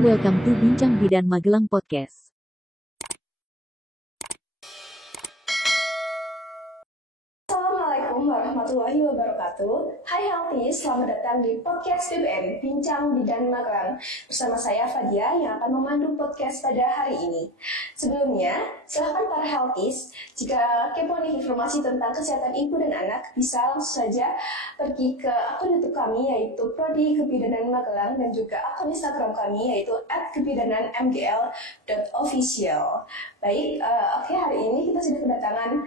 welcome to Bincang Bidan Magelang Podcast. Assalamualaikum warahmatullahi wabarakatuh. Hai Healthy, selamat datang di podcast BBM Bincang Bidan Magelang. Bersama saya Fadia yang akan memandu podcast pada hari ini. Sebelumnya, silahkan para Healthies, jika kepo nih informasi tentang kesehatan ibu dan anak, bisa langsung saja pergi ke akun YouTube kami yaitu Prodi Kebidanan Magelang dan juga akun Instagram kami yaitu @kebidananmgl.official. Baik, hari ini kita sudah kedatangan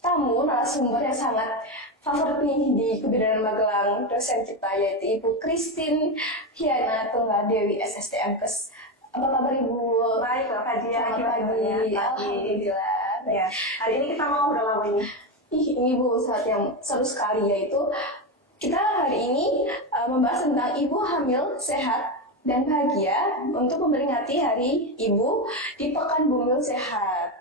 tamu narasumber yang sangat favorit nih di Kebidanan Magelang, dosen kita yaitu Ibu Christine Hiana Tunggadewi SSTMkes. Apa kabar Ibu? Baik, Mbak Fadia. Selamat pagi. Alhamdulillah. Ya, hari ini kita mau ngobrol apa ini? Ini Ibu saat yang seru sekali, yaitu kita hari ini membahas tentang ibu hamil sehat dan bahagia untuk memperingati Hari Ibu di Pekan Bumil Sehat.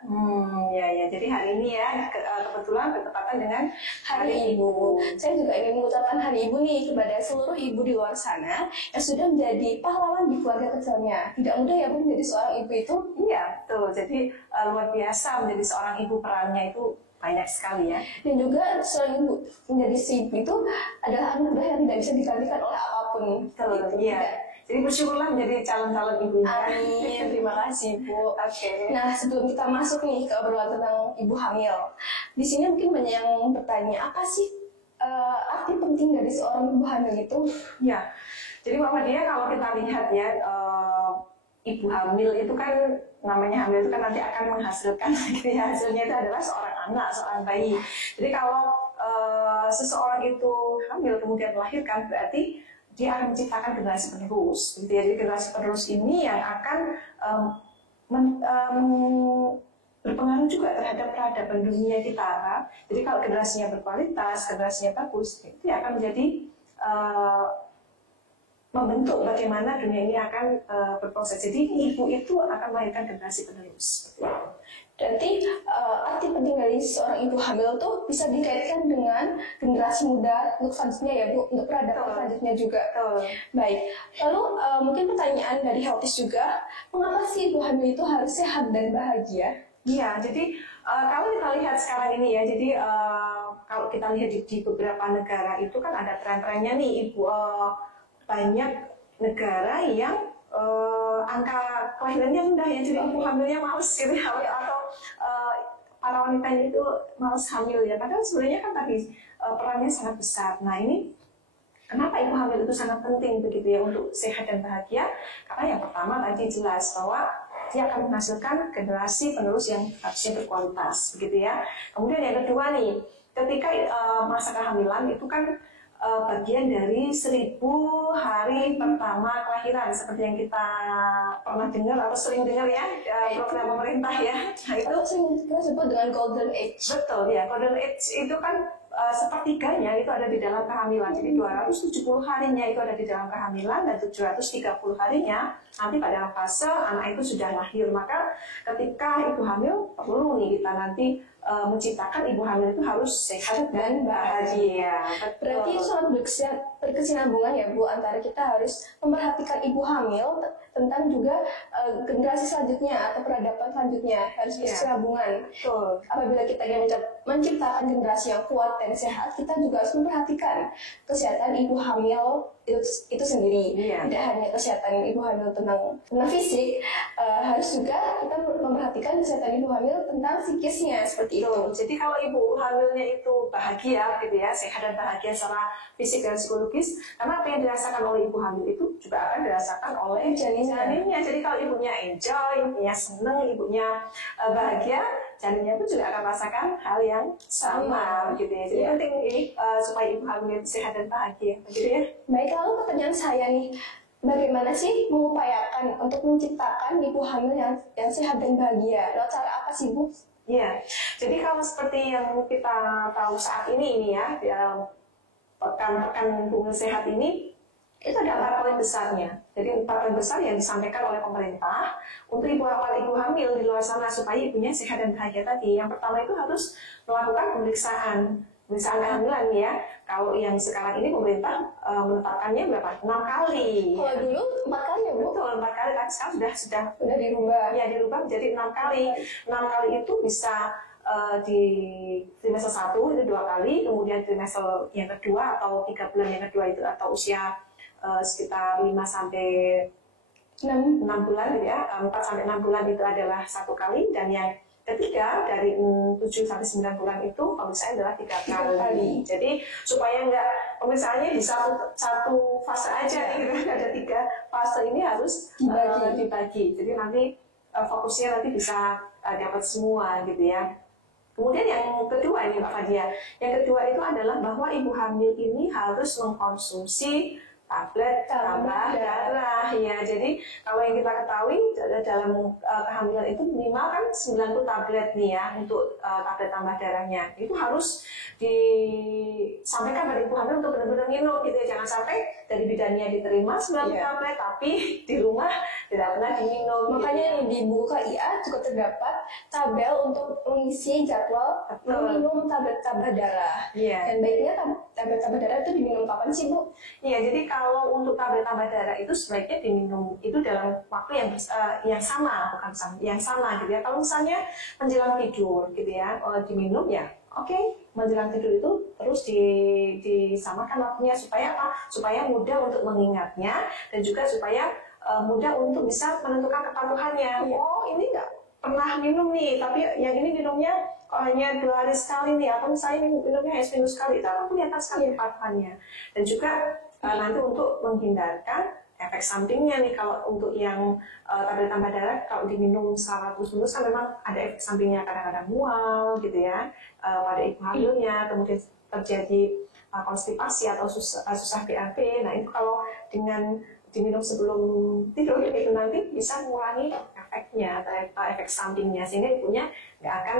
Ya. Jadi hari ini ya kebetulan bertepatan dengan Hari Ibu. Saya juga ingin mengucapkan Hari Ibu nih kepada seluruh ibu di luar sana yang sudah menjadi pahlawan di keluarga kecilnya. Tidak mudah ya Bu menjadi seorang ibu itu. Iya, betul. Jadi luar biasa menjadi seorang ibu, perannya itu banyak sekali ya. Dan juga seorang ibu menjadi si ibu itu adalah anugerah yang tidak bisa digantikan oleh apapun. Betul, iya. Jadi bersyukurlah menjadi calon-calon ibunya. Amin, terima kasih Bu. Oke. Nah, sebelum kita masuk nih ke obrolan tentang ibu hamil, di sini mungkin banyak yang bertanya, apa sih arti penting dari seorang ibu hamil itu? Ya, jadi Mbak Dia kalau kita lihat ya, ibu hamil itu kan namanya hamil itu kan nanti akan menghasilkan, gitu ya, hasilnya itu adalah seorang anak, seorang bayi. Jadi kalau seseorang itu hamil kemudian melahirkan, berarti dia akan menciptakan generasi penerus. Gitu ya. Jadi generasi penerus ini yang akan berpengaruh juga terhadap peradaban dunia kita. Jadi kalau generasinya berkualitas, generasinya bagus, itu akan menjadi membentuk bagaimana dunia ini akan berproses. Jadi ibu itu akan melahirkan generasi penerus. Berarti arti penting dari seorang ibu hamil tuh bisa dikaitkan dengan generasi muda untuk selanjutnya ya Bu, untuk peradaban selanjutnya juga. Baik, lalu mungkin pertanyaan dari Healthies juga, mengapa sih ibu hamil itu harus sehat dan bahagia? Iya, jadi kalau kita lihat sekarang ini ya, jadi kalau kita lihat di beberapa negara itu kan ada tren-trennya nih, ibu banyak negara yang angka kelahirannya rendah ya, jadi ibu hamilnya males gitu ya, atau para wanitanya itu males hamil ya, padahal sebenarnya kan tadi perannya sangat besar. Nah ini kenapa ibu hamil itu sangat penting begitu ya untuk sehat dan bahagia? Karena yang pertama tadi jelas bahwa dia akan menghasilkan generasi penerus yang harusnya berkualitas begitu ya. Kemudian yang kedua nih, ketika masa kehamilan itu kan bagian dari 1000 hari pertama kelahiran seperti yang kita pernah dengar atau sering dengar ya, program pemerintah ya. Nah itu kita sebut dengan golden age. Betul ya, golden age itu kan sepertiganya itu ada di dalam kehamilan. Jadi 270 harinya itu ada di dalam kehamilan dan 730 harinya nanti pada fase anak itu sudah lahir. Maka ketika ibu hamil perlu nih kita nanti menciptakan ibu hamil itu harus sehat dan bahagia. Berarti itu sangat berkesinambungan ya Bu, antara kita harus memperhatikan ibu hamil tentang juga generasi selanjutnya atau peradaban selanjutnya, harus berkesinambungan. Apabila kita ingin menciptakan generasi yang kuat dan sehat, kita juga harus memperhatikan kesehatan ibu hamil itu sendiri. Tidak hanya kesehatan ibu hamil tentang fisik, harus juga kita memperhatikan kesehatan ibu hamil tentang psikisnya seperti itu. Jadi kalau ibu hamilnya itu bahagia gitu ya, sehat dan bahagia secara fisik dan psikologis, karena apa yang dirasakan oleh ibu hamil itu juga akan dirasakan oleh janinnya. Jadi kalau ibunya enjoy, ibunya seneng, ibunya bahagia, janinnya pun juga akan merasakan hal yang sama gitu ya. Jadi penting ini supaya ibu hamil sehat dan bahagia gitu ya. Baik, lalu pertanyaan saya nih, bagaimana sih mengupayakan untuk menciptakan ibu hamil yang sehat dan bahagia? Lewat cara apa sih Bu? Iya, jadi kalau seperti yang kita tahu saat ini ya, pekan bumil sehat ini, itu ada 4 poin besarnya. Jadi 4 poin besar yang disampaikan oleh pemerintah untuk ibu hamil di luar sana supaya ibunya sehat dan bahagia tadi. Yang pertama itu harus melakukan pemeriksaan pemeriksaan kehamilan ya. Kalau yang sekarang ini pemerintah menetapkannya berapa? 6 kali. Kalau dulu 4 kali ya Bu? Betul, 4 kali, tapi sekarang sudah dirubah. Ya, dirubah menjadi 6 kali. 6 kali itu bisa di trimester 1 itu 2 kali, kemudian trimester yang kedua atau 3 bulan yang kedua itu atau usia sekitar 5 sampai 6 bulan gitu ya, 4 sampai 6 bulan itu adalah 1 kali, dan yang ketiga dari 7 sampai 9 bulan itu pemeriksaan adalah 3 kali. Jadi supaya enggak pemeriksaannya di satu fase aja gitu, ada 3 fase ini harus dibagi. Jadi nanti fokusnya nanti bisa dapat semua gitu ya. Kemudian yang kedua ini Mbak Fadia, yang kedua itu adalah bahwa ibu hamil ini harus mengkonsumsi tablet tambah darah ya. Jadi kalau yang kita ketahui dalam kehamilan itu minimal kan 90 tablet nih ya untuk tablet tambah darahnya. Itu harus disampaikan pada ibu hamil untuk benar-benar minum gitu ya. Jangan sampai dari bidannya diterima 90 tablet tapi di rumah tidak pernah diminum. Makanya gitu ya. di buku KIA juga terdapat tabel untuk mengisi jadwal meminum tablet tambah darah. Dan baiknya tablet tambah darah itu diminum kapan sih Bu? Iya, jadi kalau untuk tablet tambah darah itu sebaiknya diminum itu dalam waktu yang sama, bukan yang sama gitu ya. Kalau misalnya menjelang tidur gitu ya, diminum ya, oke. Menjelang tidur itu terus disamakan waktunya supaya apa? Supaya mudah untuk mengingatnya dan juga supaya mudah untuk bisa menentukan kepatuhannya. Oh, ini nggak pernah minum nih, tapi yang ini minumnya hanya 2 hari sekali nih, atau misalnya minumnya hanya seminggu sekali, itu akan kelihatan sekali kepatuhannya. Dan juga nanti untuk menghindarkan efek sampingnya nih, kalau untuk yang tablet tambah darah kalau diminum secara terus-menerus kan memang ada efek sampingnya, kadang-kadang mual gitu ya pada ibu hamilnya, kemudian terjadi konstipasi atau susah BAB. Nah itu kalau dengan diminum sebelum tidur itu nanti bisa mengurangi efeknya atau efek sampingnya, sehingga ibunya nggak akan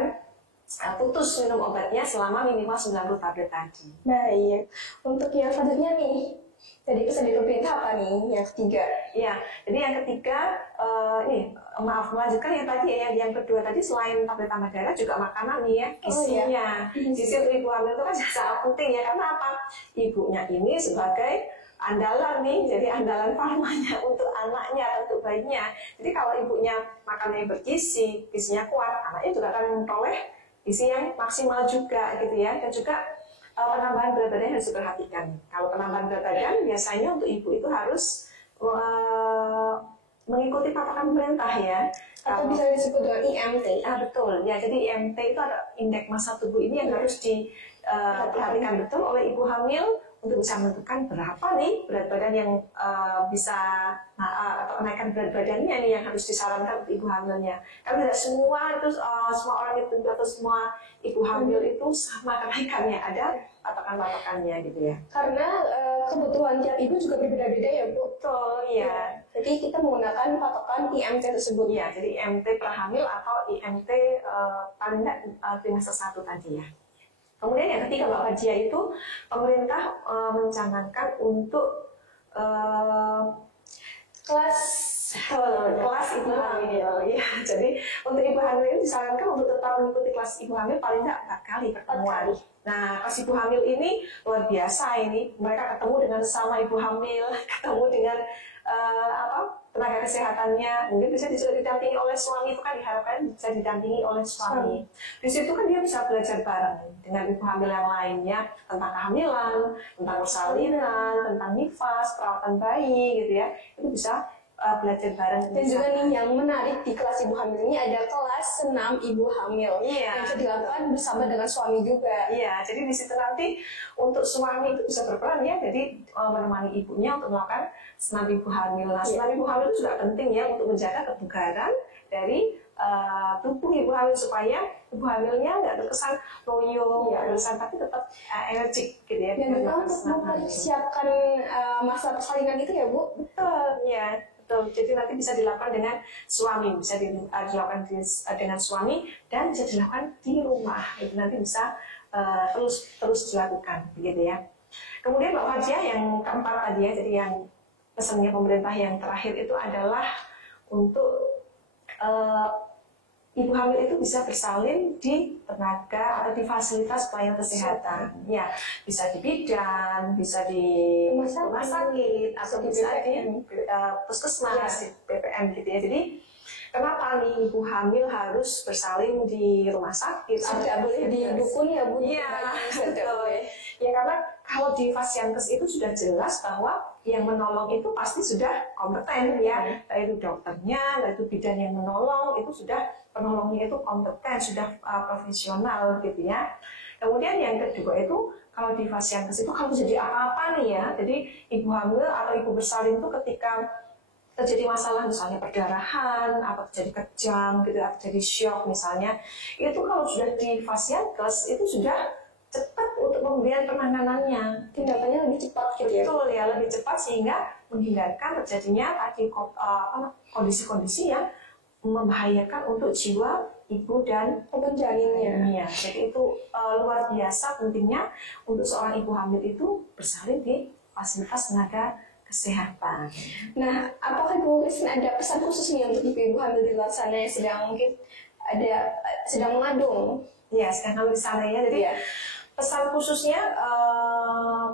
putus minum obatnya selama minimal 90 tablet tadi. Baik, untuk yang selanjutnya nih, jadi pesan dari pemerintah apa nih yang ketiga? Ya, jadi yang ketiga melanjutkan yang tadi yang kedua tadi, selain tablet tambah darah juga makanan nih ya, gizinya. Gizi untuk ibu hamil itu kan sangat penting ya, karena apa? Ibunya ini sebagai andalan nih, jadi andalan farmanya untuk anaknya atau untuk bayinya. Jadi kalau ibunya makannya bergizi, gizinya kuat, anaknya juga akan memperoleh gizi yang maksimal juga gitu ya. Dan juga penambahan berat badan harus diperhatikan. Kalau penambahan berat badan biasanya untuk ibu itu harus mengikuti patokan pemerintah ya. Atau bisa disebut dengan IMT. Betul. Ya, jadi IMT itu ada indeks massa tubuh ini yang harus diperhatikan betul oleh ibu hamil untuk bisa menentukan berapa nih berat badan yang bisa atau kenaikan berat badannya nih yang harus disarankan untuk ibu hamilnya. Karena tidak semua itu semua orang itu atau semua ibu hamil itu sama kenaikannya, ada patokan-patokannya gitu ya. Karena kebutuhan tiap ibu juga berbeda-beda ya Bu. Betul, iya. Jadi kita menggunakan patokan IMT tersebut. Iya, jadi IMT prahamil atau IMT paling tidak trimester 1 tadi ya. Kemudian yang ketiga Mbak Fajia itu pemerintah mencanangkan untuk kelas ibu hamil ya. Jadi untuk ibu hamil ini disarankan untuk tetap mengikuti kelas ibu hamil paling tidak 4 kali pertemuan. Nah, kelas ibu hamil ini luar biasa ini. Mereka ketemu dengan sama ibu hamil, ketemu dengan tenaga kesehatannya, mungkin bisa didampingi oleh suami, itu kan diharapkan bisa didampingi oleh suami. Di situ kan dia bisa belajar bareng dengan ibu hamil yang lainnya tentang kehamilan, tentang persalinan, tentang nifas, perawatan bayi gitu ya. Itu bisa belajar bareng. Dan juga nih yang menarik di kelas ibu hamil ini ada kelas senam ibu hamil yang bisa dilakukan bersama dengan suami juga. Iya, jadi di situ nanti untuk suami itu bisa berperan ya, jadi menemani ibunya untuk melakukan senam ibu hamil. Nah, senam ibu hamil itu juga penting ya untuk menjaga kebugaran dari tubuh ibu hamil supaya ibu hamilnya nggak terkesan loyo, nggak terkesan, tapi tetap energik gitu ya. Dan juga untuk mempersiapkan masa persalinan itu ya Bu. Betul, ya. Jadi nanti bisa dilakukan dengan suami, bisa dilakukan dengan suami dan bisa dilakukan di rumah. Itu nanti bisa terus dilakukan, begitu ya. Kemudian Mbak Fajia yang keempat tadi ya, jadi yang pesannya pemerintah yang terakhir itu adalah untuk ibu hamil itu bisa bersalin di tenaga atau di fasilitas pelayanan kesehatan. Ya, bisa di bidan, bisa di rumah sakit atau bisa di puskesmas, di BPM gitu ya. Jadi kenapa nih ibu hamil harus bersalin di rumah sakit? Tidak boleh di dukun ya Bu? Iya, betul. Ya karena kalau di Fasiankes itu sudah jelas bahwa yang menolong itu pasti sudah kompeten ya, entah itu dokternya, entah itu bidan yang menolong, itu sudah penolongnya itu kompeten, sudah profesional gitu ya. Kemudian yang kedua itu kalau di Fasiankes itu kalau terjadi apa-apa nih ya, jadi ibu hamil atau ibu bersalin itu ketika terjadi masalah misalnya perdarahan, atau terjadi kejang gitu, atau terjadi shock misalnya, itu kalau sudah di Fasiankes itu sudah cepat untuk pemberian penanganannya, tindakannya lebih cepat gitu ya. Betul ya, lebih cepat sehingga menghindarkan terjadinya tadi kondisi-kondisi yang membahayakan untuk jiwa ibu dan janinnya. Jadi itu luar biasa pentingnya untuk seorang ibu hamil itu bersalin di fasilitas tenaga kesehatan. Nah, apakah Ibu Christine ada pesan khusus nih untuk ibu-ibu hamil di luar sana yang sedang mengandung? Ya, sedang hamil di sana ya. Jadi pesan khususnya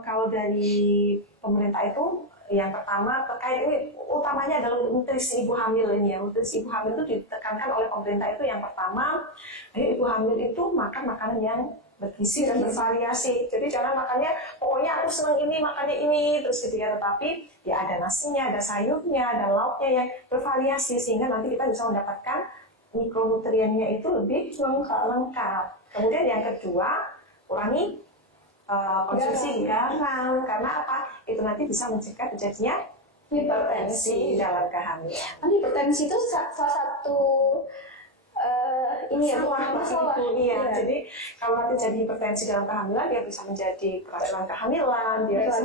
kalau dari pemerintah itu yang pertama terkait ini utamanya adalah nutrisi ibu hamil ini ya. Nutrisi ibu hamil itu ditekankan oleh pemerintah itu yang pertama, ibu hamil itu makan makanan yang bergizi dan bervariasi. Jadi jangan makannya pokoknya aku senang ini makannya ini terus gitu ya, tetapi ya ada nasinya, ada sayurnya, ada lauknya yang bervariasi sehingga nanti kita bisa mendapatkan mikronutriennya itu lebih lengkap. Kemudian yang kedua, kurangi konsumsi garam karena apa? Itu nanti bisa mencegah terjadinya hipertensi dalam kehamilan. Hipertensi itu salah satu masalah. Iya. Jadi kalau nanti jadi hipertensi dalam kehamilan, dia bisa menjadi keracunan kehamilan, dia bisa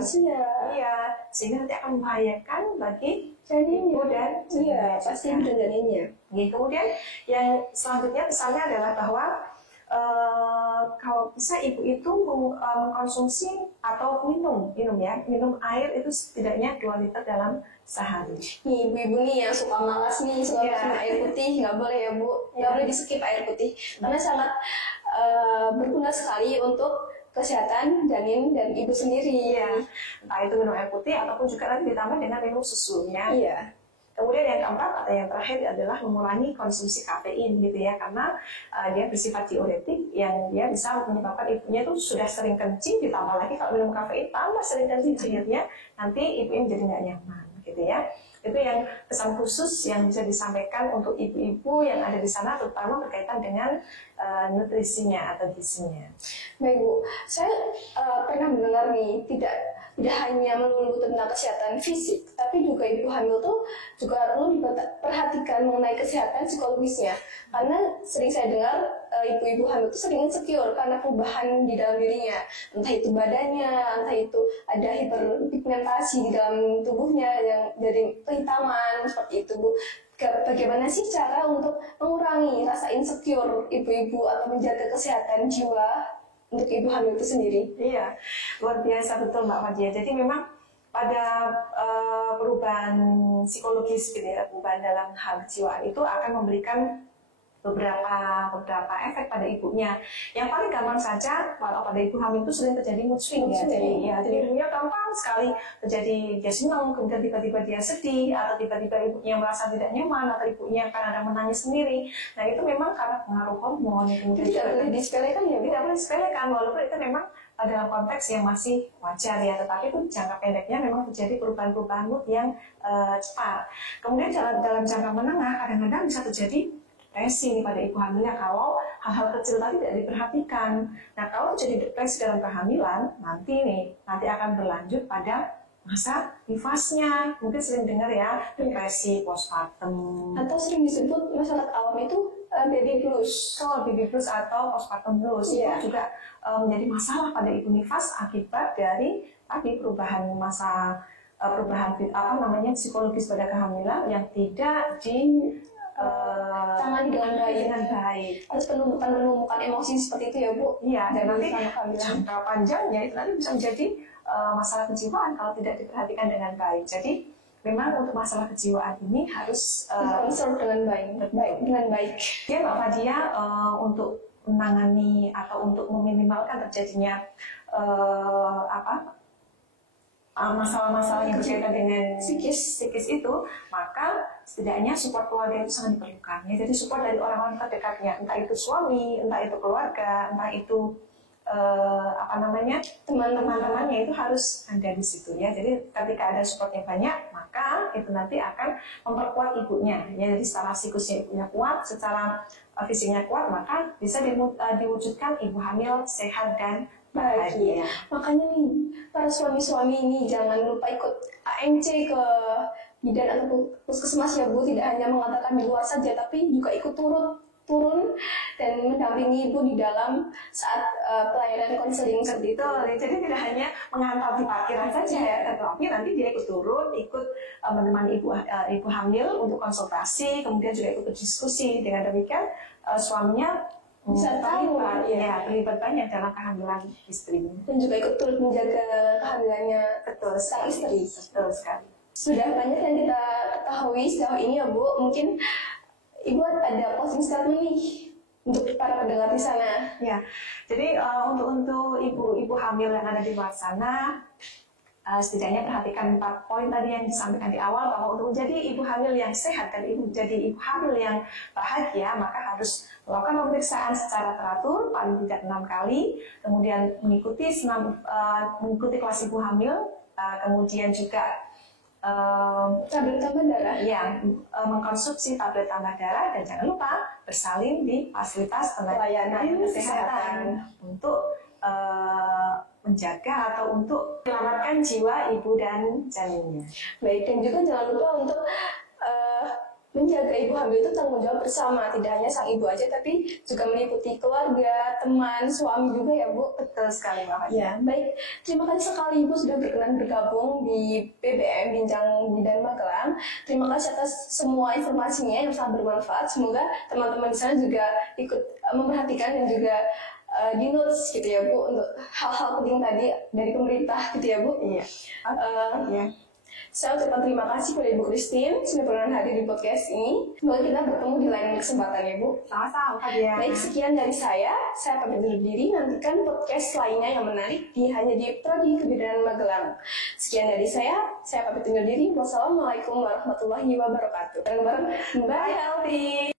sehingga nanti akan membahayakan bagi ibu dan pasti ibu dan janinnya. Kemudian yang selanjutnya pesannya adalah bahwa kalau bisa ibu itu mengkonsumsi atau minum air itu setidaknya 2 liter dalam sehari. Nih ibu-ibu nih yang suka malas nih, suka minum air putih, nggak boleh ya Bu, nggak boleh di skip air putih karena sangat berguna sekali untuk kesehatan janin dan ibu sendiri. Entah itu minum air putih ataupun juga nanti ditambah dengan minum susunya. Kemudian yang keempat atau yang terakhir adalah mengurangi konsumsi kafein gitu ya, karena dia bersifat diuretik yang dia bisa menyebabkan ibunya itu sudah sering kencing, ditambah lagi kalau minum kafein tambah sering kencing, akhirnya nanti ibunya menjadi nggak nyaman gitu ya. Itu yang pesan khusus yang bisa disampaikan untuk ibu-ibu yang ada di sana, terutama berkaitan dengan nutrisinya atau gizinya. Baik Bu, saya pernah mendengar nih tidak hanya melulu tentang kesehatan fisik, tapi juga ibu hamil tuh juga perlu diperhatikan mengenai kesehatan psikologisnya. Karena sering saya dengar ibu-ibu hamil itu sering insecure karena perubahan di dalam dirinya, entah itu badannya, entah itu ada hiperpigmentasi di dalam tubuhnya yang jadi kehitaman seperti itu Bu. Bagaimana sih cara untuk mengurangi rasa insecure ibu-ibu atau menjaga kesehatan jiwa untuk ibu hamil itu sendiri? Iya, luar biasa betul Mbak Fadia. Jadi memang pada perubahan psikologis gitu ya, perubahan dalam hal kejiwaan itu akan memberikan beberapa efek pada ibunya. Yang paling gampang saja kalau pada ibu hamil itu sering terjadi mood swing ya. Jadi ibunya gampang sekali terjadi dia senang, kemudian tiba-tiba dia sedih, atau tiba-tiba ibunya merasa tidak nyaman, atau ibunya kadang-kadang menangis sendiri. Nah itu memang karena pengaruh hormon. Kemudian tidak boleh disepelekan ya, tidak boleh disepelekan walaupun itu memang dalam konteks yang masih wajar ya, tetapi itu jangka pendeknya memang terjadi perubahan-perubahan mood yang cepat. Kemudian dalam jangka menengah kadang-kadang bisa terjadi depresi nih pada ibu hamilnya kalau hal-hal kecil tadi tidak diperhatikan. Nah kalau terjadi depresi dalam kehamilan nanti akan berlanjut pada masa nifasnya. Mungkin sering dengar ya depresi postpartum atau sering disebut masyarakat awam itu baby blues. Baby blues atau postpartum blues itu juga menjadi masalah pada ibu nifas akibat dari tadi perubahan psikologis pada kehamilan yang tidak tangani dengan baik. Harus penumpukan emosi seperti itu ya Bu. Iya, dan nanti jangka panjangnya itu nanti bisa menjadi masalah kejiwaan kalau tidak diperhatikan dengan baik. Jadi memang untuk masalah kejiwaan ini harus konsult dengan baik. Ya, Mbak Fadia, untuk menangani atau untuk meminimalkan terjadinya masalah-masalah yang berkaitan dengan psikis itu, maka setidaknya support keluarga itu sangat diperlukan. Ya, jadi support dari orang-orang terdekatnya, entah itu suami, entah itu keluarga, entah itu teman-temannya itu harus ada di situ ya. Jadi ketika ada support yang banyak, maka itu nanti akan memperkuat ibunya. Ya, jadi secara psikisnya ibunya kuat, secara fisiknya kuat, maka bisa diwujudkan ibu hamil sehat dan bahagia. Makanya nih, para suami-suami ini jangan lupa ikut ANC ke bidan atau puskesmas ya Bu. Tidak hanya mengatakan di luar saja, tapi juga ikut turun dan mendampingi ibu di dalam saat pelayanan konseling seperti itu. Jadi tidak hanya mengantar di parkiran saja ya, tetapi nanti dia ikut turun, ikut menemani ibu hamil untuk konsultasi, kemudian juga ikut berdiskusi. Dengan demikian suaminya bisa tahu terlibat banyak dalam kehamilan istrinya dan juga ikut turut menjaga kehamilannya sang istri. Betul sekali. Sudah banyak yang kita ketahui sejauh ini ya Bu. Mungkin Ibu ada closing statement nih untuk para pendengar di sana. Ya, jadi untuk ibu hamil yang ada di luar sana, setidaknya perhatikan 4 poin tadi yang disampaikan di awal, bahwa untuk menjadi ibu hamil yang sehat dan menjadi ibu hamil yang bahagia, maka harus melakukan pemeriksaan secara teratur paling tidak 6 kali, kemudian mengikuti kelas ibu hamil, kemudian juga tablet tambah darah, mengkonsumsi tablet tambah darah, dan jangan lupa bersalin di fasilitas pelayanan kesehatan untuk menjaga atau untuk menyelamatkan jiwa ibu dan janinnya. Baik, dan juga jangan lupa untuk menjaga ibu hamil itu tanggung jawab bersama, tidak hanya sang ibu aja, tapi juga meliputi keluarga, teman, suami juga ya Bu. Betul sekali Mbak. Ya, baik. Terima kasih sekali Ibu sudah berkenan bergabung di BBM Bincang Bidan Magelang. Terima kasih atas semua informasinya yang sangat bermanfaat. Semoga teman-teman di sana juga ikut memperhatikan dan juga di notes gitu ya Bu, untuk hal-hal penting tadi dari pemerintah gitu ya Bu. Iya. Saya ucapkan terima kasih kepada Ibu Christine sudah berkenan hadir di podcast ini. Semoga kita bertemu di lain kesempatan ya Bu. Sama-sama Fadia. Baik, sekian dari saya pamit undur diri. Nantikan podcast lainnya yang menarik hanya di Prodi Kebidanan Magelang. Sekian dari saya pamit undur diri. Wassalamualaikum warahmatullahi wabarakatuh. Bareng-bareng Mbak Helti.